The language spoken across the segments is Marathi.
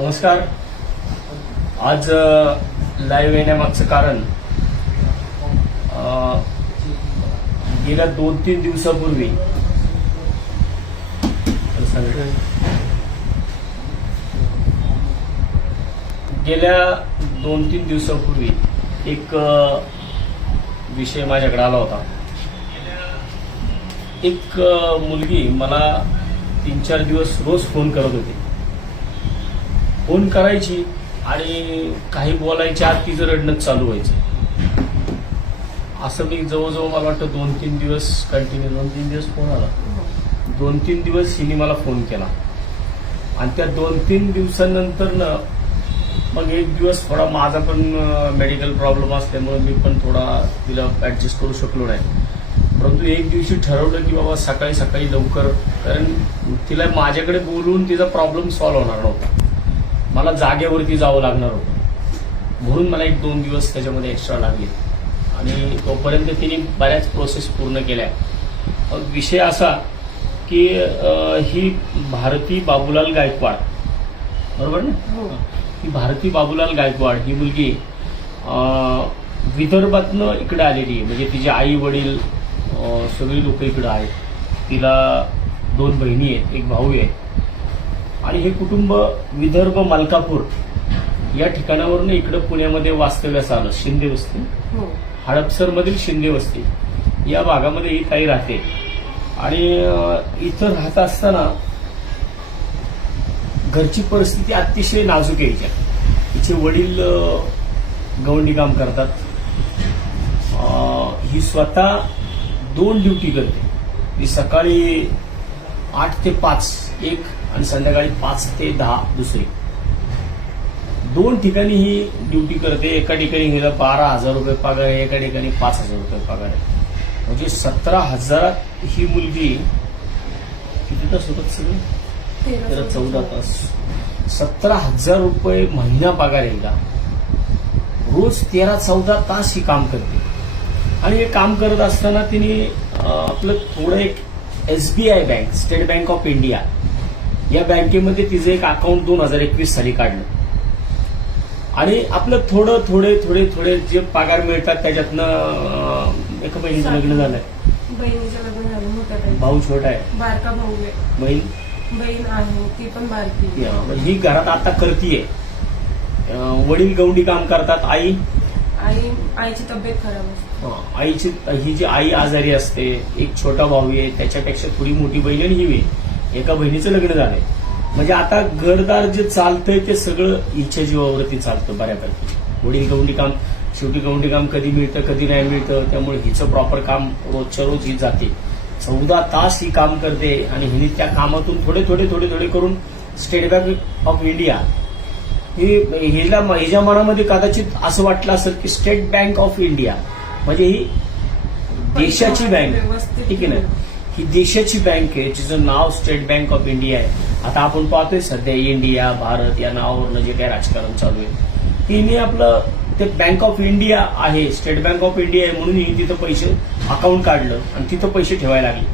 नमस्कार. आज लाईव्ह येण्यामागचं कारण गेल्या दोन तीन दिवसापूर्वी गेल्या दोन तीन दिवसापूर्वी एक विषय माझ्याकडे आला होता. एक मुलगी मला तीन चार दिवस रोज फोन करत होती. फोन करायची आणि काही बोलायच्या आत तिचं रडणंच चालू व्हायचं. असं मी जवळजवळ मला वाटतं दोन तीन दिवस कंटिन्यू दोन तीन दिवस फोन आला. दोन तीन दिवस हिने मला फोन केला. आणि त्या दोन तीन दिवसानंतर मग एक दिवस थोडा माझा पण मेडिकल प्रॉब्लेम असल्यामुळे मी पण थोडा तिला ऍडजस्ट करू शकलो नाही. परंतु एक दिवशी ठरवलं की बाबा सकाळी सकाळी लवकर कारण तिला माझ्याकडे बोलून तिचा प्रॉब्लेम सॉल्व्ह होणार नव्हता. मला जागेवरती जावं लागणार होतं. म्हणून मला एक दोन दिवस त्याच्यामध्ये एक्स्ट्रा लागले. आणि तोपर्यंत तिने बऱ्याच प्रोसेस पूर्ण केल्या. मग विषय असा की ही भारती बाबूलाल गायकवाड बरोबर ना? हो. ही भारती बाबूलाल गायकवाड ही मुलगी विदर्भातनं इकडे आलेली आहे. म्हणजे तिचे आई वडील सगळी लोक इकडे आहेत. तिला दोन बहिणी आहेत एक भाऊ आहे. आणि हे कुटुंब विदर्भ मलकापूर या ठिकाणावरून इकडं पुण्यामध्ये वास्तव्यास आलं शिंदे वस्ती. हो. हडपसर मधील शिंदे वस्ती. या भागामध्ये ही ताई राहते. आणि इथं राहत असताना घरची परिस्थिती अतिशय नाजूक यायच्या तिचे वडील गवंडी काम करतात. ही स्वतः दोन ड्युटी करते. ती सकाळी आठ ते पाच एक आणि संध्याकाळी पाच ते दहा दुसरी. दोन ठिकाणी ही ड्युटी करते एका ठिकाणी हिला बारा हजार रुपये पगार आहे एका ठिकाणी पाच हजार रुपये पगार आहे. म्हणजे सतरा हजारात ही मुलगी किती तास होतात सगळे? तेरा चौदा तास. सतरा हजार रुपये महिना पगार आहे हिला. रोज तेरा चौदा तास ही काम करते. आणि हे काम करत असताना तिने आपलं थोडं एक SBI bank state bank of India या बँकेमध्ये तिचं एक अकाउंट दोन हजार एकवीस साली काढलं. आणि आपलं थोडं थोडे थोडे थोडे जे पगार मिळतात त्याच्यातनं एका बहिणीचं लग्न झालंय. बहिणीचं लग्न झालं मोठा भाऊ छोटा आहे. बारका भाऊ आहे. बहीण? बहीण आहे ती पण बारकी ही घरात आता करतीये. वडील गौंडी काम करतात आई? आई आईची तब्येत खराब आईची ही जी आई आजारी असते एक छोटा भाऊ आहे त्याच्यापेक्षा थोडी मोठी बहीण आणि ही आहे. एका बहिणीचं लग्न झालंय. म्हणजे आता घरदार जे चालतंय ते सगळं हिच्या जीवावरती चालतं बऱ्यापैकी. वडील गौंडी काम शेवटी गौंडी काम कधी मिळतं कधी नाही मिळतं त्यामुळे हिचं प्रॉपर काम रोजच्या रोज ही जाते. चौदा तास ही काम करते आणि हिने त्या कामातून थोडे थोडे थोडे थोडे करून स्टेट बँक ऑफ इंडिया ही हिला हिच्या मनामध्ये कदाचित असं वाटलं असेल की स्टेट बँक ऑफ इंडिया म्हणजे ही देशाची बँक ठीक आहे ना? ही देशाची बँक आहे जिचं नाव स्टेट बँक ऑफ इंडिया आहे. आता आपण पाहतोय सध्या इंडिया भारत या नावावरनं जे काही राजकारण चालू आहे. तिने आपलं ते बँक ऑफ इंडिया आहे स्टेट बँक ऑफ इंडिया आहे म्हणून ही तिथं पैसे अकाउंट काढलं आणि तिथं पैसे ठेवायला लागले.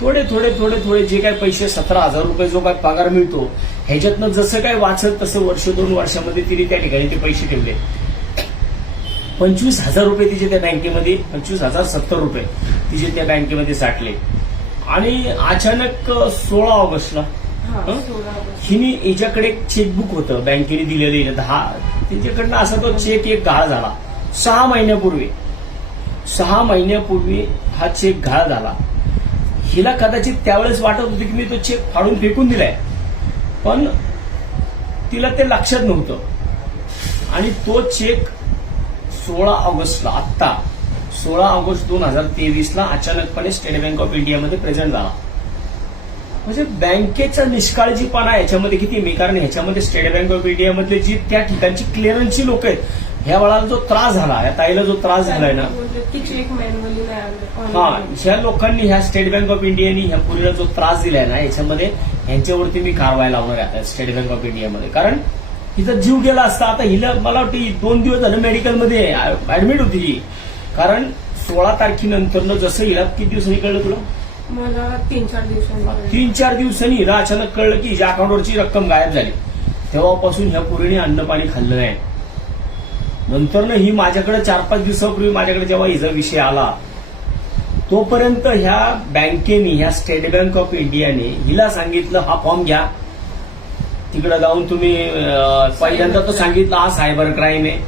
थोडे थोडे थोडे थोडे जे काय पैसे सतरा हजार रुपये जो काय पगार मिळतो ह्याच्यातनं जसं काय वाचत तसं वर्ष दोन वर्षामध्ये तिने त्या ठिकाणी ते पैसे ठेवले. पंचवीस हजार रुपये तिचे त्या बँकेमध्ये पंचवीस हजार सत्तर रुपये तिचे त्या बँकेमध्ये साठले. आणि अचानक सोळा ऑगस्टला हिने हिच्याकडे एक चेकबुक होतं बँकेने दिलेलं दहा त्यांच्याकडनं असा तो चेक एक घाळ झाला. सहा महिन्यापूर्वी सहा महिन्यापूर्वी हा चेक घाळ झाला. हिला कदाचित त्यावेळेस वाटत होती की मी तो चेक फाडून फेकून दिलाय. पण तिला ते लक्षात नव्हतं. आणि तो चेक सोळा ऑगस्टला आत्ता. सोळा ऑगस्ट दोन हजार तेवीसला अचानकपणे स्टेट बँक ऑफ इंडियामध्ये प्रेझेंट झाला. म्हणजे बँकेचा निष्काळजीपणा याच्यामध्ये किती मी कारण ह्याच्यामध्ये स्टेट बँक ऑफ इंडियामधले जी त्या ठिकाणची क्लिअरन्सची लोक आहेत ह्या वेळाला जो त्रास झाला या ताईला जो त्रास झालाय ना हा ह्या लोकांनी ह्या स्टेट बँक ऑफ इंडियानी ह्या पुरीला जो त्रास दिलाय ना याच्यामध्ये ह्यांच्यावरती मी कारवाई लावणार आहे स्टेट बँक ऑफ इंडियामध्ये. कारण हिचा जीव गेला असता आता हिला मला वाटतं दोन दिवस झालं मेडिकलमध्ये ऍडमिट होती ही. कारण सोळा तारखेनंतर जसं हिला किती दिवसांनी कळलं तुला? मला तीन चार दिवसांनी तीन चार दिवसांनी? हिला अचानक कळलं की हिच्या अकाउंटवरची रक्कम गायब झाली. तेव्हापासून ह्या पोरीने अन्न पाणी खाल्लं नाही नंतरनं ही माझ्याकडे चार पाच दिवसापूर्वी माझ्याकडे जेव्हा हिचा विषय आला तोपर्यंत ह्या बँकेने ह्या स्टेट बँक ऑफ इंडियाने हिला सांगितलं हा फॉर्म घ्या. तिकडे जाऊन तुम्ही पहिल्यांदा तर सांगितलं हा सायबर क्राईम आहे.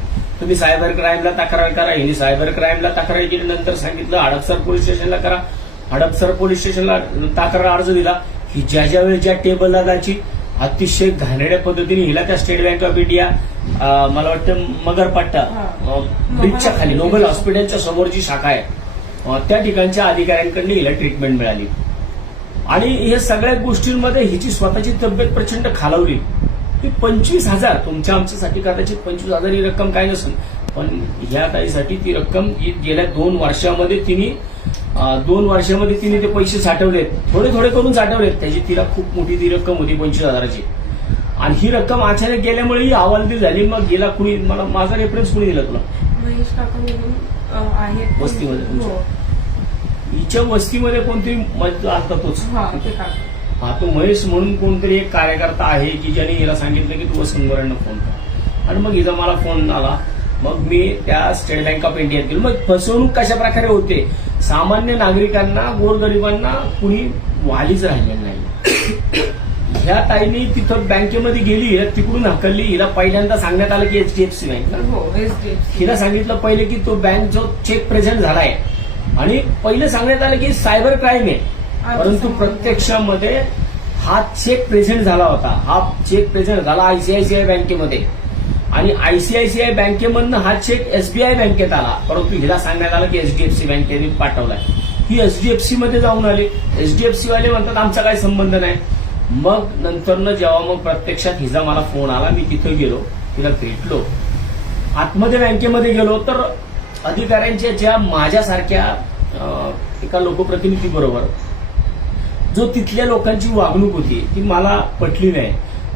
तुम्ही सायबर क्राईमला तक्रार करा हिने सायबर क्राईमला तक्रार केली नंतर सांगितलं हडपसर पोलीस स्टेशनला करा. हडपसर पोलीस स्टेशनला तक्रार अर्ज दिला ही ज्या ज्या वेळेस ज्या टेबलला जायची अतिशय घाणेरड्या पद्धतीने हिला त्या स्टेट बँक ऑफ इंडिया मला वाटतं मगरपट्टा ब्रिजच्या खाली नोबल हॉस्पिटलच्या समोरची शाखा आहे. त्या ठिकाणच्या अधिकाऱ्यांकडून हिला ट्रीटमेंट मिळाली. आणि हे सगळ्या गोष्टींमध्ये हिची स्वतःची तब्येत प्रचंड खालावली. ही पंचवीस हजार तुमच्या आमच्यासाठी कदाचित पंचवीस हजार ही रक्कम काय नसेल पण ह्या ताईसाठी ती रक्कम गेल्या दोन वर्षामध्ये तिने दोन वर्षामध्ये तिने ते पैसे साठवलेत थोडे थोडे करून साठवलेत त्याची तिला खूप मोठी ती रक्कम होती पंचवीस हजाराची. आणि ही रक्कम अचानक गेल्यामुळे ही हवालदिल झाली मग गेला कुणी मला माझा रेफरन्स कुणी दिला तुला? वस्तीमध्ये? हो. हिच्या वस्तीमध्ये कोणतरी मत आता तोच? हा ते महेश म्हणून कोणतरी एक कार्यकर्ता आहे की ज्याने हिला सांगितलं की तू वसंतगोऱ्यांना फोन कर. आणि मग हिचा मला फोन आला. मग मी त्या स्टेट बँक ऑफ इंडियात गेलो मग फसवणूक कशा प्रकारे होते? सामान्य नागरिकांना गोरगरिबांना कुणी वालीच राहिलेलं नाही. ह्या ताईने तिथं बँकेमध्ये गेली तिकडून हकलली. हिला पहिल्यांदा सांगण्यात आलं की एचडीएफसी बँक हो हिला सांगितलं पहिले की तो बँक जो चेक प्रेझेंट झालाय. आणि पहिले सांगण्यात आलं की सायबर क्राईम आहे. परंतु प्रत्यक्षामध्ये हा चेक प्रेझेंट झाला होता. हा चेक प्रेझेंट झाला आयसीआयसीआय बँकेमध्ये. आणि आयसीआयसीआय बँकेमधनं हा चेक एसबीआय बँकेत आला. परंतु हिला सांगण्यात आलं की एचडीएफसी बँकेने पाठवलाय. ही एचडीएफसी मध्ये जाऊन आली. एचडीएफसी वाले म्हणतात आमचा काही संबंध नाही. मग नंतरनं जेव्हा मग प्रत्यक्षात हिचा मला फोन आला मी तिथं गेलो. तिला भेटलो. आतमध्ये बँकेमध्ये गेलो तर अधिकाऱ्यांच्या ज्या माझ्यासारख्या एका लोकप्रतिनिधी बरोबर जो तिथल्या लोकांची वागणूक होती ती मला पटली नाही.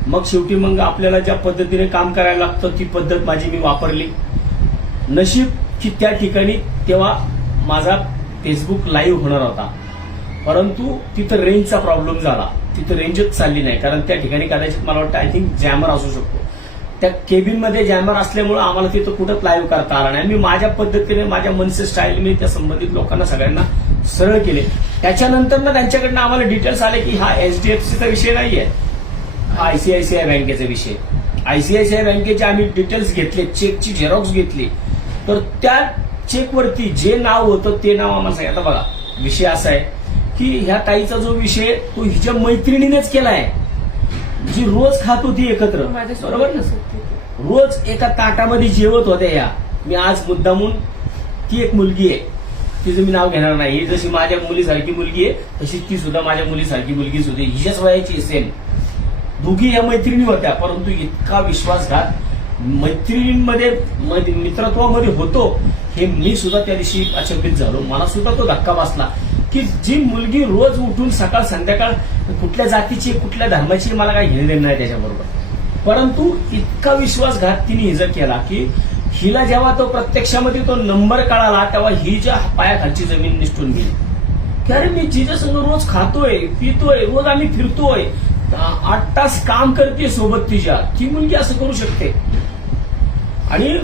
मग शेवटी मग आपल्याला ज्या पद्धतीने काम करायला लागतं ती पद्धत माझी मी वापरली. नशीब की त्या ठिकाणी तेव्हा माझा फेसबुक लाईव्ह होणार होता. परंतु तिथं रेंजचा प्रॉब्लेम झाला. तिथं रेंजच चालली नाही. कारण त्या ठिकाणी कदाचित मला वाटतं आय थिंक जॅमर असू शकतो. त्या केबिनमध्ये जॅमर असल्यामुळे आम्हाला तिथं कुठंच लाईव्ह करता आला नाही. मी माझ्या पद्धतीने माझ्या मनसे स्टाईल मी त्या संबंधित लोकांना सगळ्यांना सरळ केले. त्याच्यानंतर ना त्यांच्याकडनं आम्हाला डिटेल्स आले की हा एचडीएफसीचा विषय नाहीये. हा आयसीआयसीआय बँकेचा विषय. आयसीआयसीआय बँकेचे आम्ही डिटेल्स घेतले चेकची झेरॉक्स घेतली. तर त्या चेकवरती जे नाव होतं ते नाव आम्हाला सांगितलं बघा विषय असा आहे की ह्या ताईचा जो विषय तो हिच्या मैत्रिणीनेच केलाय. जी रोज खात होती एकत्र. बरोबर? ना. रोज एका ताटामध्ये जेवत होत्या या मी आज मुद्दामून ती एक मुलगी आहे. तिचं मी नाव घेणार नाही. ही जशी माझ्या मुलीसारखी मुलगी आहे तशी ती सुद्धा माझ्या मुलीसारखी मुलगीच होती. हिच्याच वयाची सेम दोघी या मैत्रिणी होत्या परंतु इतका विश्वासघात मैत्रिणींमध्ये मध्ये- मित्रत्वामध्ये होतो हे मी सुद्धा त्या दिवशी अचंबित झालो. मला सुद्धा तो धक्का बसला की जी मुलगी रोज उठून सकाळ संध्याकाळ कुठल्या जातीची कुठल्या धर्माची मला काही घेणे देणं नाही त्याच्याबरोबर. परंतु इतका विश्वासघात तिने हिजं केला की हिला जेव्हा तो प्रत्यक्षामध्ये तो नंबर कळाला तेव्हा ही ज्या पायाखालची जमीन निष्ठून गेली. की अरे मी जिच्या रोज खातोय पितोय रोज आम्ही फिरतोय. आठ तास काम करते सोबत तिच्या. ती मुलगी असं करू शकते. आणि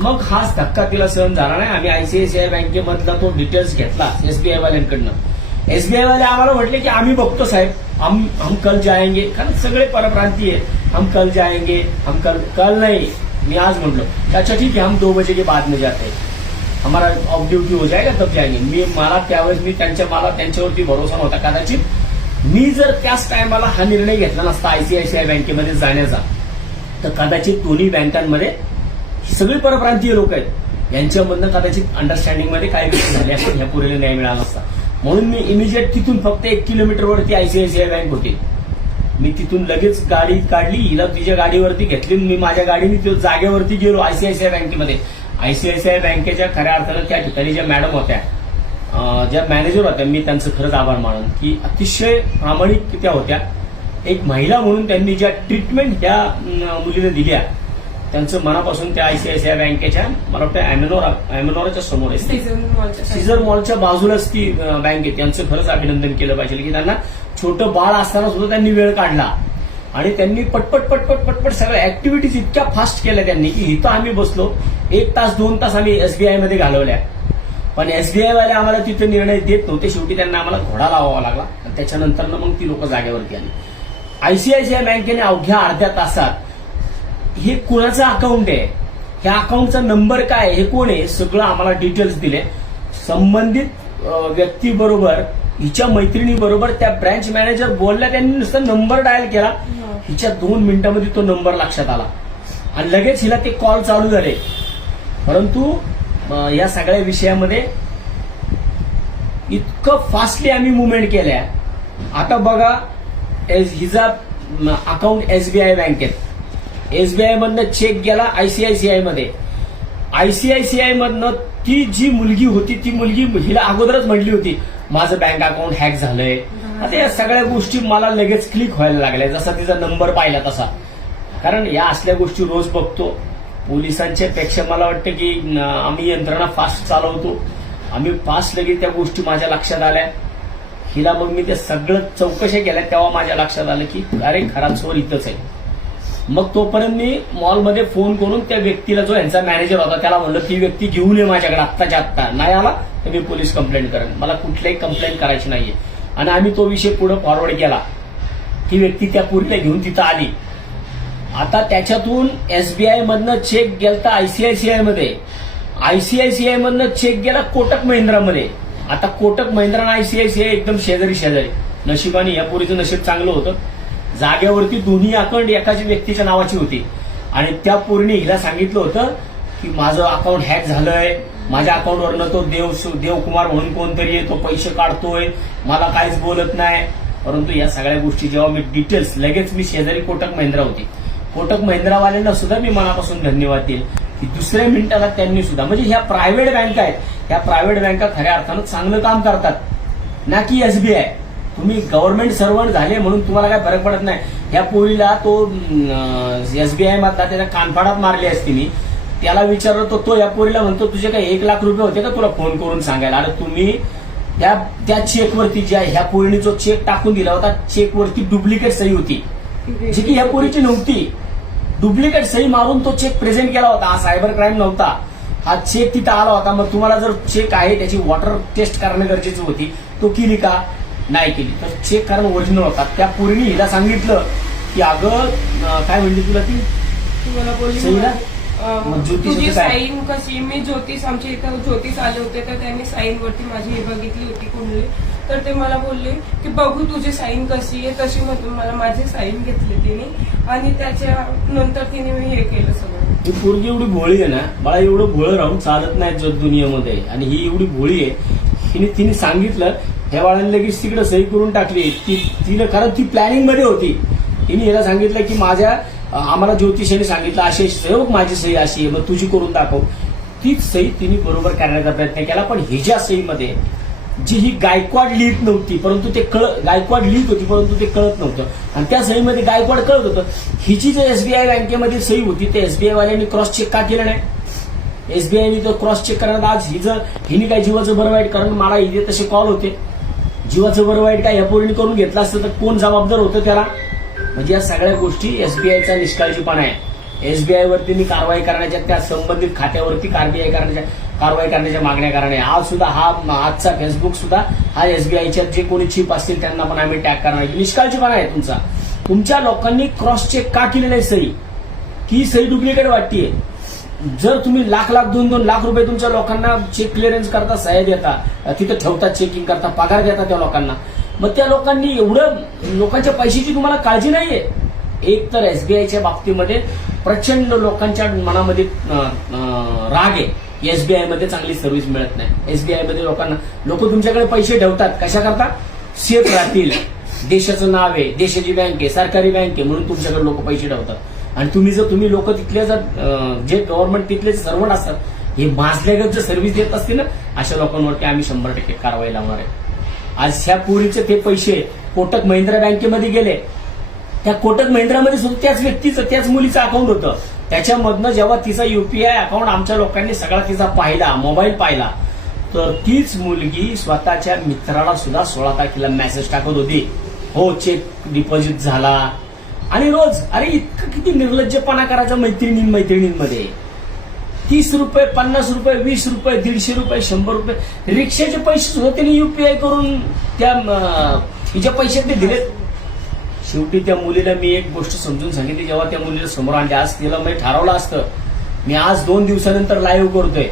मग हाच धक्का तिला सहन झाला नाही. आम्ही आयसीआयसीआय बँकेमधला तो डिटेल्स घेतला एसबीआय वाल्यांकडनं. एसबीआय वाले आम्हाला म्हटले की आम्ही बघतो साहेब. हम हम कल जायंगे कारण सगळे परप्रांती आहेत. हम कल जायंगे हम कल कल नाही. मी आज म्हटलं अच्छा ठीक है हम दो बजे के बाद में जाते हैं. हमारा ऑफ ड्यूटी हो जाएगा तब जाएंगे. मी मला त्यावेळेस मी त्यांच्या मला त्यांच्यावरती भरोसा नव्हता. कदाचित मी जर त्याच टायमाला हा निर्णय घेतला नसता आयसीआयसीआय बँकेमध्ये जाण्याचा तर कदाचित दोन्ही बँकांमध्ये ही सगळी परप्रांतीय लोक आहेत यांच्यामधनं कदाचित अंडरस्टँडिंगमध्ये काय गोष्टी झाल्या असतील ह्या पुरेला न्याय मिळाला असता म्हणून मी इमिजिएट तिथून फक्त एक किलोमीटरवरती आयसीआयसीआय बँक होती. मी तिथून लगेच गाडी काढली हिला तिच्या गाडीवरती घेतली मी माझ्या गाडीने त्या जागेवरती गेलो आयसीआयसीआय बँकेमध्ये. आयसीआयसीआय बँकेच्या खऱ्या अर्थानं त्या ठिकाणी ज्या मॅडम होत्या ज्या मॅनेजर होत्या मी त्यांचं खरंच आभार मानन की अतिशय प्रामाणिक त्या होत्या. एक महिला म्हणून त्यांनी ज्या ट्रीटमेंट त्या अं, मुलीने दिल्या त्यांचं मनापासून त्या आयसीआयसीआय बँकेच्या मला वाटतं अॅमेनोरा अॅमेनोराच्या समोर आहे. सीझर मॉलच्या बाजूलाच ती बँक आहे. त्यांचं खरंच अभिनंदन केलं पाहिजे की त्यांना छोटं बाळ असताना सुद्धा त्यांनी वेळ काढला. आणि त्यांनी पटपट पटपट पटपट सगळ्या ऍक्टिव्हिटीज इतक्या फास्ट केल्या त्यांनी की इथं आम्ही बसलो. एक तास दोन तास आम्ही एसबीआयमध्ये घालवल्या. पण एसबीआय वाले आम्हाला तिथे निर्णय देत नव्हते. शेवटी त्यांना आम्हाला घोडा लावावा लागला. आणि त्याच्यानंतर मग ती लोक जागेवरती आली. आयसीआयसीआय बँकेने अवघ्या अर्ध्या तासात हे कुणाचं अकाउंट आहे? ह्या अकाउंटचा नंबर काय आहे, हे कोण आहे? सगळं आम्हाला डिटेल्स दिले. संबंधित व्यक्तीबरोबर हिच्या मैत्रिणी बरोबर त्या ब्रँच मॅनेजर बोलल्या त्यांनी नुसता नंबर डायल केला. हिच्या दोन मिनिटांमध्ये तो नंबर लक्षात आला. आणि लगेच हिला ते कॉल चालू झाले. परंतु या सगळ्या विषयामध्ये इतकं फास्टली आम्ही मुवमेंट केल्या. आता बघा एस- हिचा अकाउंट एसबीआय बँकेत एसबीआय मधनं चेक गेला आयसीआयसीआयमध्ये. आयसीआयसीआय मधनं ती जी मुलगी होती ती मुलगी हिला अगोदरच म्हटली होती माझं बँक अकाउंट हॅक झालंय. आता या सगळ्या गोष्टी मला लगेच क्लिक व्हायला लागल्या जसा तिचा नंबर पाहिला तसा. कारण या असल्या गोष्टी रोज बघतो. पोलिसांच्या पेक्षा मला वाटतं की आम्ही यंत्रणा फास्ट चालवतो. आम्ही फास्ट लगेच त्या गोष्टी माझ्या लक्षात आल्या. हिला मग मी ते सगळं चौकशा केल्या तेव्हा माझ्या लक्षात आलं की अरे खरा चोर इथंच आहे. मग तोपर्यंत मी मॉलमध्ये फोन करून त्या व्यक्तीला जो यांचा मॅनेजर होता त्याला म्हणलं ती व्यक्ती घेऊन ये माझ्याकडे आत्ताच्या आत्ता. नाही आला तर मी पोलीस कंप्लेंट करेन. मला कुठल्याही कंप्लेंट करायची नाहीये. आणि आम्ही तो विषय पुढे फॉरवर्ड केला. ती व्यक्ती त्या पुरीला घेऊन तिथं आली. आता त्याच्यातून एसबीआय मधनं चेक गेलता आयसीआयसीआयमध्ये. आयसीआयसीआय मधनं चेक गेला कोटक महिंद्रामध्ये. आता कोटक महिंद्रा आणि आयसीआयसीआय एकदम शेजारी शेजारी नशिबाने या पुरीचं नशीब चांगलं होतं. जागेवरती दोन्ही अकाउंट एकाच व्यक्तीच्या नावाची होती. आणि त्या पूर्णी हिला सांगितलं होतं की माझं अकाउंट हॅक झालंय. माझ्या अकाउंटवरनं तो देव देवकुमार म्हणून कोणतरी तो पैसे काढतोय. मला काहीच बोलत नाही. परंतु या सगळ्या गोष्टी जेव्हा मी डिटेल्स लगेच मी शेजारी कोटक महिंद्रा होती. कोटक महिंद्रावाल्यांना सुद्धा मी मनापासून धन्यवाद देईल. की दुसऱ्या मिनिटाला त्यांनी सुद्धा म्हणजे ह्या प्रायव्हेट बँका आहेत ह्या प्रायव्हेट बँका खऱ्या अर्थानं चांगलं काम करतात. ना की एसबीआय तुम्ही गव्हर्नमेंट सर्वंट झाले म्हणून तुम्हाला काय फरक पडत नाही. ह्या पोरीला तो एसबीआय मधला त्याच्या कानफाडात मारली असती मी. त्याला विचारलं तर तो या पोरीला म्हणतो तुझे काय एक लाख रुपये होते का तुला फोन करून सांगायला? अरे तुम्ही त्या त्या चेकवरती ज्या ह्या पोरीने जो चेक टाकून दिला होता चेकवरती डुप्लिकेट सही होती. जी की ह्या पोरीची नव्हती. डुप्लिकेट सही मारून तो चेक प्रेझेंट केला होता. हा सायबर क्राईम नव्हता. हा चेक तिथं आला होता. मग तुम्हाला जर चेक आहे त्याची वॉटर टेस्ट करणं गरजेची होती. तो केली का? नाही केली. तर चेक कारण ओरिजिनल होता. त्या पोरीने हिला सांगितलं की अगं काय म्हणली तुला ती? तुम्हाला बोलली सही ना? अं, मग ज्योतिष तुझी होतं काय? साईन कशी? मी ज्योतिष आमच्या इथं ज्योतिष आले होते तर त्यांनी साईन वरती माझी हे बघितली होती कुंडली. तर ते मला बोलले की बघू तुझी साईन कशी आहे तशी मग मला माझी साईन घेतली तिने. आणि त्याच्या नंतर तिने मी हे केलं सगळं. ही पोरगी एवढी भोळी आहे ना? मला एवढं भोळ राहून चालत नाही जग दुनियेमध्ये. आणि ही एवढी भोळी आहे. हिने तिने सांगितलं ह्या बाळाने लगेच तिकडे सही करून टाकली. ती तिला कारण ती प्लॅनिंगमध्ये होती. तिने हिला सांगितलं की माझ्या आम्हाला ज्योतिषाने सांगितलं अशी सहयोग हो, बघ माझी सही अशी आहे मग तुझी करून दाखव. तीच सही तिने बरोबर करण्याचा प्रयत्न केला पण हिच्या सहीमध्ये जी ही गायकवाड लिहित नव्हती परंतु ते कळ गायकवाड लिहित होती परंतु ते कळत नव्हतं. आणि त्या सहीमध्ये गायकवाड कळत होतं. हिची जे एसबीआय बँकेमध्ये सही होती ते एसबीआय वाल्यांनी क्रॉस चेक का केलं नाही? एसबीआयने तर क्रॉस चेक करण्यात आज ही जर हिने काय जीवाचं बरं वाईट कारण मला इथे तसे कॉल होते. जीवाचं बरं वाईट काय यापूर्वी करून घेतलं असतं तर कोण जबाबदार होतं त्याला? म्हणजे या सगळ्या गोष्टी एसबीआयचा निष्काळजीपणा आहे. एसबीआय वरती कारवाई करण्याच्या त्या संबंधित खात्यावरती कारवाई करण्याच्या कारवाई करण्याच्या मागण्या करणे. आज सुद्धा हा आजचा फेसबुक सुद्धा हा एसबीआयच्या जे कोणी चिप असतील त्यांना पण आम्ही टॅग करणार निष्काळजीपणा आहे तुमचा. तुमच्या लोकांनी क्रॉस चेक का केले आहे सही? की ही सही डुप्लिकेट वाटतीये? जर तुम्ही लाख लाख दोन दोन लाख रुपये तुमच्या लोकांना चेक क्लिअरन्स करता सह्या देता तिथं ठेवता चेकिंग करता पगार देता त्या लोकांना मग त्या लोकांनी एवढं लोकांच्या पैशाची तुम्हाला काळजी नाहीये. एक तर एसबीआयच्या बाबतीमध्ये प्रचंड लोकांच्या मनामध्ये राग आहे. एसबीआयमध्ये चांगली सर्व्हिस मिळत नाही. एसबीआयमध्ये लोकांना लोक तुमच्याकडे पैसे ठेवतात. कशा करता? सेफ राहतील. देशाचं नाव आहे. देशाची बँक आहे. सरकारी बँक आहे. म्हणून तुमच्याकडे लोक पैसे ठेवतात. आणि तुम्ही जर तुम्ही लोक तिथले जर जे गव्हर्नमेंट तिथले सर्वंट असतात हे माजल्यागत जर सर्व्हिस देत असतील ना अशा लोकांवरती आम्ही शंभर टक्के कारवाई लावणार आहे. आज ह्या पोरीचे ते पैसे कोटक महिंद्रा बँकेमध्ये गेले. त्या कोटक महिंद्रामध्ये सुद्धा त्याच व्यक्तीचं त्याच मुलीचं अकाउंट होतं. त्याच्यामधनं जेव्हा तिचा युपीआय अकाउंट आमच्या लोकांनी सगळा तिचा पाहिला मोबाईल पाहिला तर तीच मुलगी स्वतःच्या मित्राला सुद्धा सोळा तारखेला मेसेज टाकत होती. हो चेक डिपॉझिट झाला. आणि रोज अरे इतकं किती निर्लज्जपणा करायचा मैत्रिणी मैत्रिणींमध्ये. तीस रुपये पन्नास रुपये वीस रुपये दीडशे रुपये शंभर रुपये. रिक्षाचे पैसे सुद्धा त्यांनी युपीआय करून. त्या हिच्या पैशात ते दिलेत. शेवटी त्या मुलीला मी एक गोष्ट समजून सांगितली. जेव्हा त्या मुलीला समोर आणली आज तिला मी ठरवलं असतं. मी आज दोन दिवसानंतर लाईव्ह करतोय.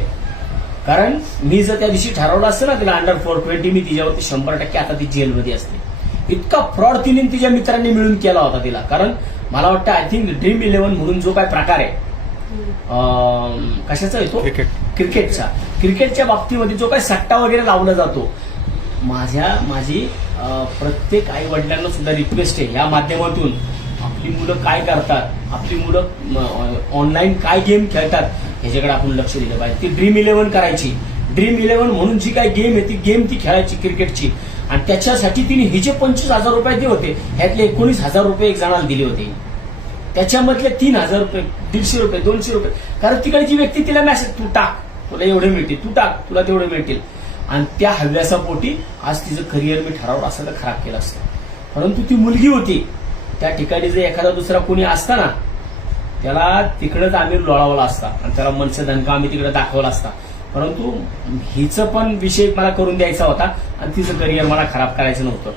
कारण मी जर त्या दिवशी ठरवलं असतं ना तिला अंडर फोर ट्वेंटी मी तिच्यावरती शंभर टक्के आता ती जेलमध्ये असते. इतका फ्रॉड तिने तिच्या मित्रांनी मिळून केला होता तिला. कारण मला वाटतं आय थिंक ड्रीम इलेव्हन म्हणून जो काय प्रकार आहे कशाचा येतो क्रिकेट. क्रिकेटचा. क्रिकेटच्या बाबतीमध्ये जो काही सट्टा वगैरे लावला जातो माझ्या माझी प्रत्येक आई वडिलांना सुद्धा रिक्वेस्ट आहे. या माध्यमातून आपली मुलं काय करतात आपली मुलं ऑनलाईन काय गेम खेळतात ह्याच्याकडे आपण लक्ष दिलं पाहिजे. ती ड्रीम इलेव्हन करायची. ड्रीम इलेव्हन म्हणून जी काय गेम आहे ती गेम ती खेळायची क्रिकेटची आणि त्याच्यासाठी तिने हे जे पंचवीस हजार रुपये दिले होते ह्यातले एकोणीस हजार रुपये एक जणाला दिले होते. त्याच्यामधले तीन हजार रुपये दीडशे रुपये दोनशे रुपये. कारण तिकडे जी व्यक्ती तिला मेसेज तू टाक तुला एवढे मिळतील तू टाक तुला तेवढे मिळतील. आणि त्या हव्यासापोटी आज तिचं करिअर मी ठरावलं असं तर खराब केलं असतं. परंतु ती मुलगी होती. त्या ठिकाणी जर एखादा दुसरा कोणी असता ना त्याला तिकडंच आम्ही लोळावला असता आणि त्याला मनसे धनका आम्ही तिकडे दाखवला असता. परंतु हिचं पण विषय मला करून द्यायचा होता आणि तिचं करिअर मला खराब करायचं नव्हतं.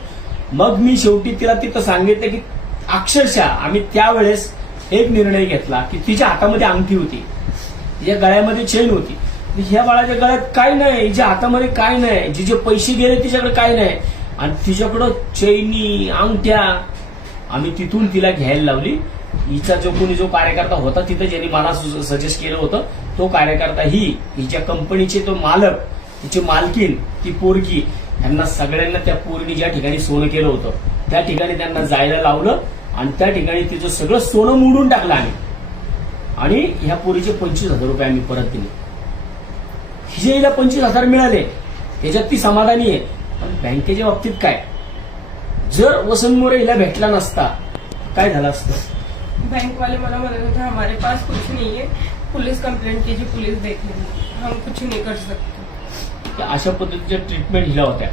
मग मी शेवटी तिला तिथं सांगितलं की अक्षरशः आम्ही त्यावेळेस एक निर्णय घेतला की तिच्या हातामध्ये अंगठी होती. तिच्या गळ्यामध्ये चेन होती. ह्या बाळाच्या गळ्यात काय नाही हिच्या हातामध्ये काय नाही जिचे पैसे गेले तिच्याकडे काय नाही. आणि तिच्याकडं चैनी अंगठ्या आम्ही तिथून तिला घ्यायला लावली. हिचा जो कोणी जो कार्यकर्ता होता तिथं ज्यांनी मला सजेस्ट केलं होतं तो कार्यकर्ता ही हिच्या कंपनीचे तो मालक तिची मालकीन ती पोरगी यांना सगळ्यांना त्या पोरीने ज्या ठिकाणी सोनं केलं होतं त्या ठिकाणी त्यांना जायला लावलं आणि त्या ठिकाणी तिचं सगळं सोनं मोडून टाकलं आम्ही. आणि ह्या पोरीचे पंचवीस हजार रुपये आम्ही परत दिले. हिजे हिला पंचवीस हजार मिळाले. याच्यात ती समाधानी आहे. पण बँकेच्या बाबतीत काय? जर वसंत मोरे हिला भेटला नसता काय झालं असतं? बैंक वाले मला म्हणत होते हमारे पास कुछ नहीं है पुलिस कंप्लेंट कीजिए पुलिस देख लेंगे। हम कुछ नहीं कर सकते. अशा पद्धतीच्या ट्रीटमेंट हिला होत्या.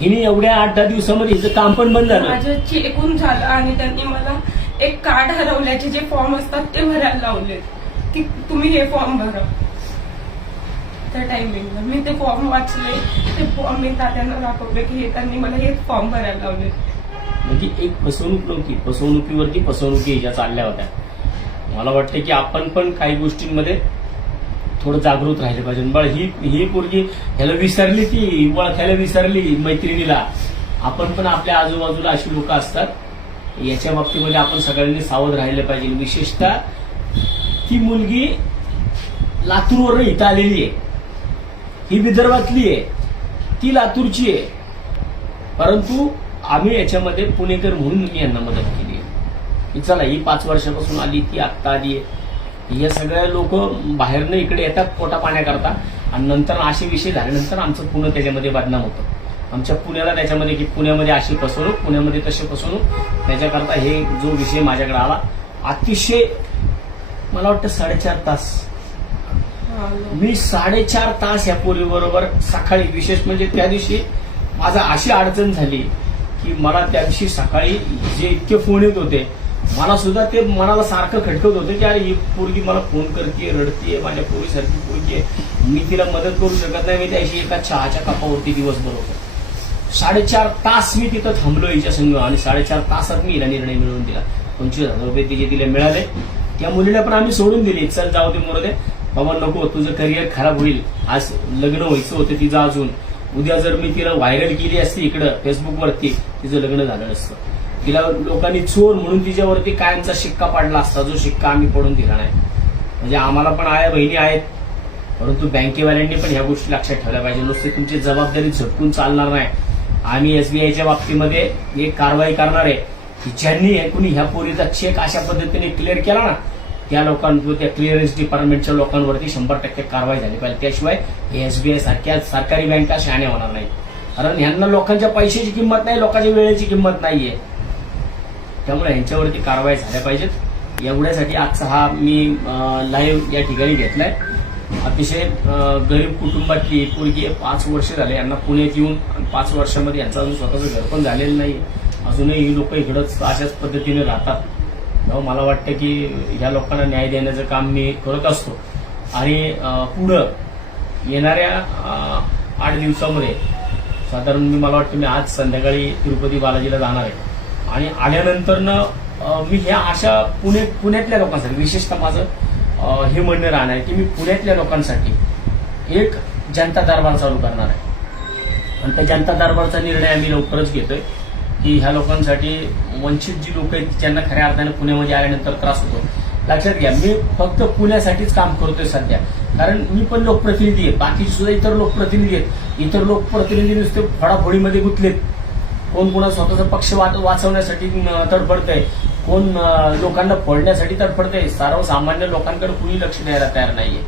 हिने एवढ्या आठ दहा दिवसामध्ये हिचं काम पण बंद झालं माझं चेकून झालं आणि त्यांनी मला एक कार्ड हरवल्याचे जे फॉर्म असतात ते भरायला लावले की तुम्ही हे फॉर्म भरा. त्या टायमिंगला मी ते फॉर्म वाचले ते फॉर्म मी तात्यांना दाखवले की हे त्यांनी मला हे फॉर्म भरायला लावले म्हणजे एक फसवणूक नव्हती फसवणुकीवरती फसवणुकी ह्या चालल्या होत्या. मला वाटतं की आपण पण काही गोष्टींमध्ये थोडं जागृत राहिलं पाहिजे. बळ ही ही पोरगी ह्याला विसरली ती ओळखायला विसरली मैत्रिणीला. आपण पण आपल्या आजूबाजूला अशी लोक असतात. याच्या बाबतीमध्ये आपण सगळ्यांनी सावध राहिलं पाहिजे. विशेषतः ती मुलगी लातूरवर इथं आलेली आहे. ही विदर्भातली आहे. ती लातूरची आहे. परंतु आम्ही याच्यामध्ये पुणेकर म्हणून मी यांना मदत केली आहे. की चला ही पाच वर्षापासून आली ती आत्ता आली आहे. या सगळ्या लोक बाहेरनं इकडे येतात पोटा पाण्याकरता आणि नंतर असे विषय झाल्यानंतर आमचं पुणे त्याच्यामध्ये बदनाम होतं. आमच्या पुण्याला त्याच्यामध्ये की पुण्यामध्ये अशी फसवणूक पुण्यामध्ये तशी फसवणूक. त्याच्याकरता हे जो विषय माझ्याकडे आला अतिशय मला वाटतं साडेचार तास. मी साडेचार तास या पोरीबरोबर सकाळी विशेष म्हणजे त्या दिवशी माझा अशी अडचण झाली की मला त्या दिवशी सकाळी जे इतके फोन येत होते मला सुद्धा ते मनाला सारखं खटकत होतं की अरे ही पोरगी मला फोन करते रडतीये माझ्या पोरीसारखी पोरगी आहे मी तिला मदत करू शकत नाही मी त्याशी एका चहाच्या कपावरती दिवसभर होतो. साडेचार तास मी तिथं थांबलो हिच्या संघ आणि साडेचार तासात मी हिला निर्णय मिळवून दिला. पंचवीस हजार रुपये तिचे तिला मिळाले. त्या मुलीला पण आम्ही सोडून दिली. चल जाऊ दे मोरदे. बाबा नको तुझं करिअर खराब होईल. आज लग्न व्हायचं होतं तिचं अजून. उद्या जर मी तिला व्हायरल केली असती इकडं फेसबुकवरती तिचं लग्न झालं नसतं तिला लोकांनी चोर म्हणून तिच्यावरती कायमचा शिक्का पाडला असता जो शिक्का आम्ही पडून दिला नाही. म्हणजे आम्हाला पण आया बहिणी आहेत. परंतु बँकेवाल्यांनी पण ह्या गोष्टी लक्षात ठेवल्या पाहिजे. नुसते तुमची जबाबदारी झटकून चालणार नाही. आम्ही एसबीआयच्या बाबतीमध्ये एक कारवाई करणार आहे. की ज्यांनी कुणी ह्या पोरीचा चेक अशा पद्धतीने क्लिअर केला ना त्या लोकांवर त्या क्लिअरन्स डिपार्टमेंटच्या लोकांवरती शंभर टक्के कारवाई झाली पाहिजे. त्याशिवाय हे एसबीआय सारख्या सरकारी बँका शहाण्या होणार नाही कारण ह्यांना लोकांच्या पैशाची किंमत नाही लोकांच्या वेळेची किंमत नाहीये. त्यामुळे यांच्यावरती कारवाई झाल्या पाहिजेत. एवढ्यासाठी आजचा हा मी लाईव्ह या ठिकाणी घेतलाय. अतिशय गरीब कुटुंबातली पूर्गी पोरगी पाच वर्ष झाले यांना पुण्यात येऊन पाच वर्षामध्ये यांचं अजून स्वतःचं घर पण झालेलं नाही अजूनही ही लोक इकडंच अशाच पद्धतीने राहतात. मला वाटतं की ह्या लोकांना न्याय देण्याचं काम मी करत असतो. आणि पुढं येणाऱ्या आठ दिवसामध्ये साधारण मी मला वाटतं मी आज संध्याकाळी तिरुपती बालाजीला जाणार आहे. आणि आल्यानंतरनं मी ह्या अशा पुणे पुण्यातल्या लोकांसाठी विशेषतः माझं हे म्हणणं राहणार आहे की मी पुण्यातल्या लोकांसाठी एक जनता दरबार चालू करणार आहे. आणि त्या जनता दरबारचा निर्णय आम्ही लवकरच घेतोय. की ह्या लोकांसाठी वंचित जी लोक आहेत ज्यांना खऱ्या अर्थाने पुण्यामध्ये आल्यानंतर त्रास होतो. लक्षात घ्या मी फक्त पुण्यासाठीच काम करतोय सध्या. कारण मी पण लोकप्रतिनिधी आहे. बाकीचे सुद्धा इतर लोकप्रतिनिधी आहेत. इतर लोकप्रतिनिधी नुसते फडाफोडीमध्ये गुंतलेत. कोण कोणा स्वतःचा पक्ष वाचवण्यासाठी तडफडत तडफडतंय. कोण लोकांना फोडण्यासाठी तडफडतंय. सर्वसामान्य लोकांकडे कुणी लक्ष द्यायला तयार नाहीये.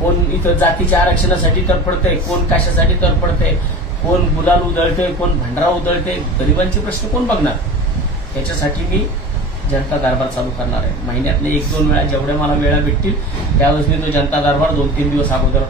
कोण इथं जातीच्या आरक्षणासाठी तडफडतंय? कोण कशासाठी तडफडतंय? कोण गुलाल उधळतंय कोण भंडारा उधळतंय गरिबांचे प्रश्न कोण बघणार? त्याच्यासाठी मी जनता दरबार चालू करणार आहे. महिन्यातले एक दोन वेळा जेवढ्या मला वेळा भेटतील त्यावेळेस मी तो जनता दरबार दोन तीन दिवस अगोदर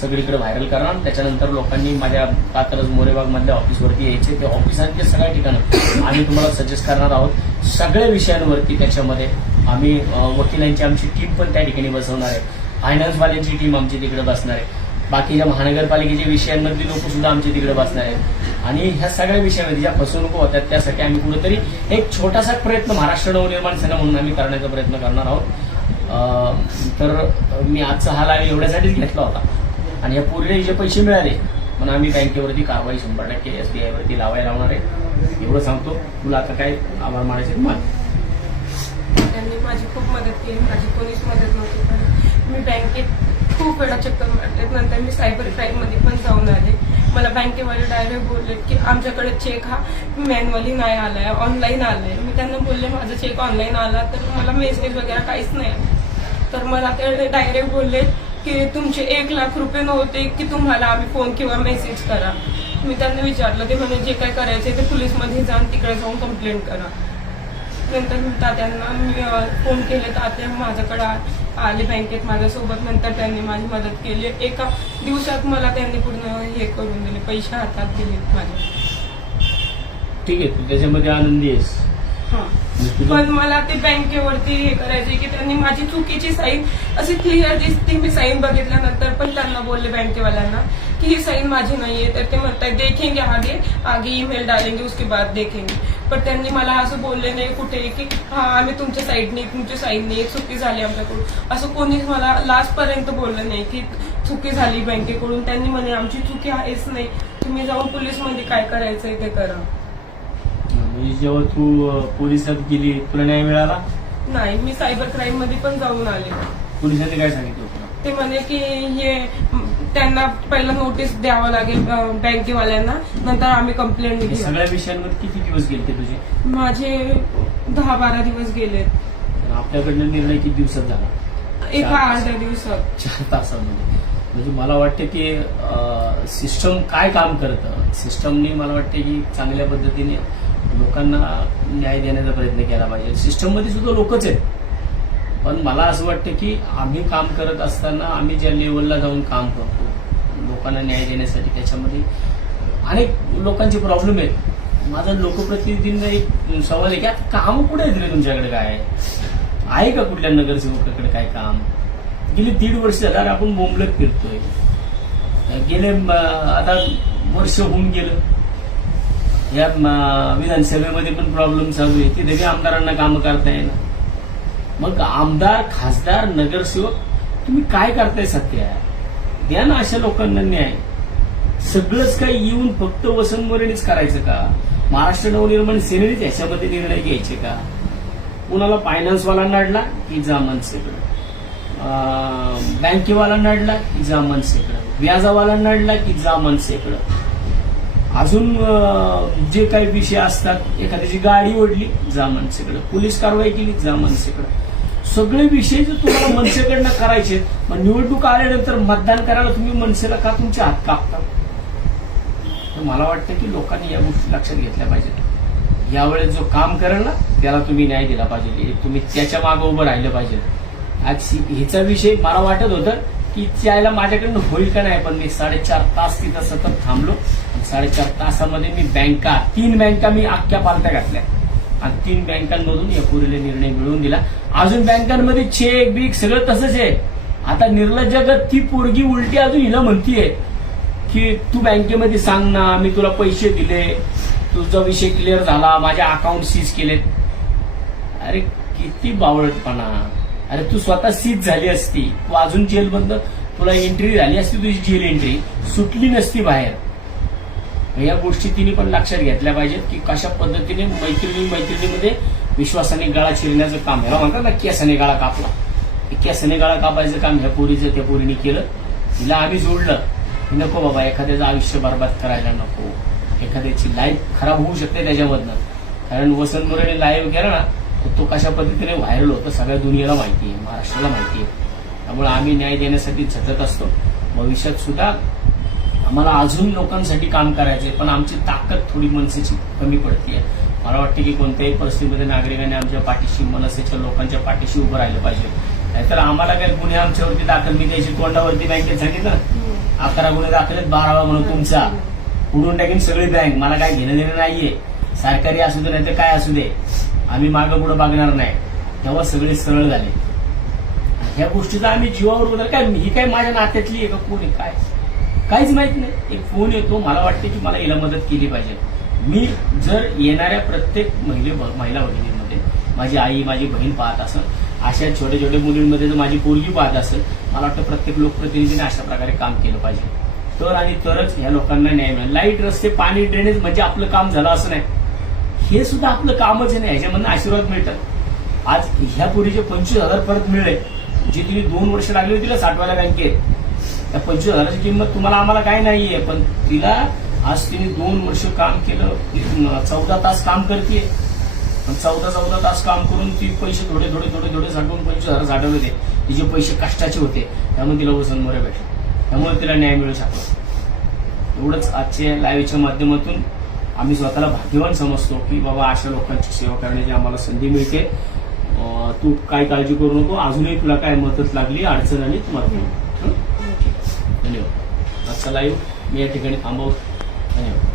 सगळीकडे व्हायरल करणार. त्याच्यानंतर लोकांनी माझ्या कात्रज मोरेबागमधल्या ऑफिसवरती यायचे. ते ऑफिसांचे सगळ्या ठिकाणं आम्ही तुम्हाला सजेस्ट करणार आहोत. सगळ्या विषयांवरती त्याच्यामध्ये आम्ही वकिलांची आमची टीम पण त्या ठिकाणी बसवणार आहे. फायनान्सवाल्यांची टीम आमची तिकडे बसणार आहे. बाकीच्या महानगरपालिकेच्या विषयांमधली लोक सुद्धा आमच्या तिकडे बसणार आहेत. आणि ह्या सगळ्या विषयामध्ये ज्या फसवणूक होतात त्यासाठी आम्ही कुठेतरी एक छोटासा प्रयत्न महाराष्ट्र नवनिर्माण सेना म्हणून आम्ही करण्याचा प्रयत्न करणार आहोत. तर मी आजचा हा लाईव्ह एवढ्यासाठीच घेतला होता. आणि या पूर्ण जे पैसे मिळाले म्हणून आम्ही बँकेवरती कारवाई शंभर टक्के एस बी आयवरती लावायला लावणार आहे. एवढं सांगतो. तुला आता काय आभार मानायचे मान त्यांनी माझी खूप मदत केली. माझी कोणीच मदत नव्हती. मी बँकेत खूप वेळा चक्कर मारते नंतर मी सायबर क्राईममध्ये पण जाऊन आले. मला बँकेवाले डायरेक्ट बोलले की आमच्याकडे चेक हा मॅन्युअली नाही आलाय ऑनलाईन आलाय. मी त्यांना बोलले माझा चेक ऑनलाईन आला तर मला मेसेज वगैरे काहीच नाही आलं. तर मला ते डायरेक्ट बोलले की तुमचे एक लाख रुपये नव्हते की तुम्हाला आम्ही फोन किंवा मेसेज करा. मी त्यांना विचारलं ते म्हणजे जे काय करायचे ते पोलीसमध्ये जाऊन तिकडे जाऊन कंप्लेंट करा. नंतर तात्यांना मी फोन केले. तात्या माझ्याकडे आले बँकेत माझ्यासोबत. नंतर त्यांनी माझी मदत केली. एका दिवसात मला त्यांनी पूर्ण हे करून दिले. पैसे हातात दिले माझे. ठीक आहे तू त्याच्यामध्ये आनंदी आहेस. हा. पण मला ते बँकेवरती हे करायचे की त्यांनी माझी चुकीची साईन अशी क्लिअर दिसते. मी साईन बघितल्यानंतर पण त्यांना बोलले बँकेवाल्यांना की ही साईन माझी नाहीये. तर ते म्हणतात देखेंगे आगे आगे ईमेल डालेंगे उसके बाद देखेंगे. पण त्यांनी मला असं बोलले नाही कुठे की हा आम्ही तुमच्या साईडने तुमच्या साईडने चुकी झाली आमच्याकडून. असं कोणीच मला लास्ट पर्यंत बोललं नाही की चुकी झाली बँकेकडून. त्यांनी म्हणे आमची चुकी आहेच नाही. तुम्ही जाऊन पोलीसमध्ये काय करायचंय ते करा. म्हणजे जेव्हा तू पोलिसात गेली तुला न्याय मिळाला? नाही मी सायबर क्राईममध्ये पण जाऊन आले. पोलिसांनी काय सांगितलं तुला ते म्हणे की हे त्यांना पहिला नोटीस द्यावं लागेल बँकेवाल्यांना नंतर आम्ही कंप्लेंट हे घेऊ सगळ्या विषयांमध्ये किती दिवस गेले ते तुझे? माझे दहा बारा दिवस गेले आपल्याकडनं निर्णय किती दिवसात झाला? एका अर्ध्या दिवसात. चार तासामध्ये. म्हणजे मला वाटतं की सिस्टम काय काम करतं? सिस्टमने मला वाटतं की चांगल्या पद्धतीने लोकांना न्याय देण्याचा प्रयत्न केला पाहिजे. सिस्टममध्ये सुद्धा लोकच आहेत. पण मला असं वाटतं की आम्ही काम करत असताना आम्ही ज्या लेवलला जाऊन काम करतो लोकांना न्याय देण्यासाठी त्याच्यामध्ये अनेक लोकांचे प्रॉब्लेम आहेत. माझा लोकप्रतिनिधींना एक सवाल आहे की आता काम कुठे आहेत रे तुमच्याकडे काय? आहे? का कुठल्या नगरसेवकाकडे काय काम? गेली दीड वर्ष झाल्यावर आपण बोंबलत फिरतोय. गेले आता वर्ष होऊन गेलं. या विधानसभेमध्ये पण प्रॉब्लेम चालू आहे. तिथे बी आमदारांना कामं करता येणार. मग आमदार खासदार नगरसेवक तुम्ही काय करताय सध्या? द्या ना अशा लोकांना न्याय. सगळंच काही येऊन फक्त वसंत करायचं का? महाराष्ट्र नवनिर्माण सेनेनेच याच्यामध्ये निर्णय घ्यायचे का? कुणाला फायनान्सवाला नडला की जा मनसेकडं बँकेवाला नडला की जा मनसेकडं व्याजावाला नडला की जा मनसेकडं अजून जे काही विषय असतात एखाद्याची गाडी ओढली जा मनसेकडं पोलीस कारवाई केली जा मनसेकडं सगळे विषय जे तुम्हाला मनसेकडनं करायचे मग निवडणूक आल्यानंतर मतदान करायला तुम्ही मनसेला का तुमचे हात कापता? तर मला वाटतं की लोकांनी या गोष्टी लक्षात घेतल्या पाहिजेत. यावेळेस जो काम करेल ना त्याला तुम्ही न्याय दिला पाहिजे. तुम्ही त्याच्यामागे उभं राहिलं पाहिजे. आज ह्याचा विषय मला वाटत होतं की त्याला माझ्याकडनं होईल का नाही पण मी साडेचार तास तिथं सतत थांबलो. साडेचार तासामध्ये मी बँका तीन बँका मी अख्ख्या पालत्या घातल्या. आणि तीन बँकांमधून या निर्णय मिळवून दिला. अजून बँकांमध्ये चेक बीक सगळं तसंच आहे. आता निर्लज्जगत ती पोरगी उलटी अजून हिला म्हणतीये की तू बँकेमध्ये सांग ना मी तुला पैसे दिले. तुझा विषय क्लिअर झाला माझ्या अकाउंट सीज केलेत. अरे किती बावळटपणा. अरे तू स्वतः सीज झाली असती. तू अजून जेल तुला एंट्री झाली असती तुझी जेल एंट्री सुटली नसती बाहेर. या गोष्टी तिने पण लक्षात घेतल्या पाहिजेत की कशा पद्धतीने मैत्रिणी मैत्रिणीमध्ये विश्वासाने गाळा चिरण्याचं काम ह्याला म्हणतात ना केसाने गाळा कापला. केसाने गाळा कापायचं काम ह्या पोरीचं त्या पोरीने केलं. तिला आम्ही जोडलं. नको बाबा एखाद्याचं आयुष्य बर्बाद करायला नको. एखाद्याची लाईफ खराब होऊ शकते त्याच्यामधनं. कारण वसंत मोरेने लाईव्ह केला ना तर तो कशा पद्धतीने व्हायरल होतं सगळ्या दुनियेला माहिती आहे महाराष्ट्राला माहिती आहे. त्यामुळे आम्ही न्याय देण्यासाठी झटत असतो. भविष्यात सुद्धा आम्हाला अजून लोकांसाठी काम करायचंय पण आमची ताकद थोडी मनसेची कमी पडतीये. मला वाटतं की कोणत्याही परिस्थितीमध्ये नागरिकांनी आमच्या पाठीशी मनसेच्या लोकांच्या पाठीशी उभं राहिलं पाहिजे. नाहीतर आम्हाला काय गुन्हे आमच्यावरती दाखल मी त्याची तोंडावरती बँकेत सांगितलं अकरा गुन्हे दाखल आहेत बारावा म्हणून तुमचा. उडून टाकीन सगळी बँक मला काय घेणं देणं नाहीये. सरकारी असू दे नाही तर काय असू दे. आम्ही मागं पुढे बघणार नाही. तेव्हा सगळे सरळ झाले. ह्या गोष्टीचा आम्ही जीवावर उद्या काय ही काय माझ्या नात्यातली आहे का? कोण काय? काहीच माहीत नाही. एक फोन येतो मला वाटते की मला हिला मदत केली पाहिजे. मी जर येणाऱ्या प्रत्येक महिले महिला भगिनींमध्ये माझी आई माझी बहीण पाहत असेल अशा छोट्या छोट्या मुलींमध्ये जर माझी पोरगी पाहत असेल मला वाटतं प्रत्येक लोकप्रतिनिधीने अशा प्रकारे काम केलं पाहिजे. तर आणि तरच ह्या लोकांना न्याय मिळेल. लाइट रस्ते पाणी ड्रेनेज म्हणजे आपलं काम झालं असं नाही. हे सुद्धा आपलं कामच आहे ना ह्याच्यामधनं आशीर्वाद मिळतात. आज ह्या पोरीचे पंचवीस हजार परत मिळले जे तिने दोन वर्ष लागली होती तिला साठवायला बँकेत. त्या पंचवीस हजाराची किंमत तुम्हाला आम्हाला काय नाहीये पण तिला आज तिने दोन वर्ष काम केलं चौदा तास काम करते पण चौदा चौदा तास काम करून ती पैसे थोडे थोडे थोडे थोडे साठवून पंचवीस हजार साठवले होते तिचे पैसे कष्टाचे होते त्यामुळे तिला वसन मोरे भेटले. त्यामुळे तिला न्याय मिळू शकला. एवढंच आजच्या लाईव्हच्या माध्यमातून आम्ही स्वतःला भाग्यवान समजतो की बाबा अशा लोकांची सेवा करण्याची आम्हाला संधी मिळते. तू काय काळजी करू नको अजूनही तुला काय मदत लागली अडचण आली तुम्हाला धन्यवाद. आजचा लाईव्ह मी या ठिकाणी थांबवतो. धन्यवाद.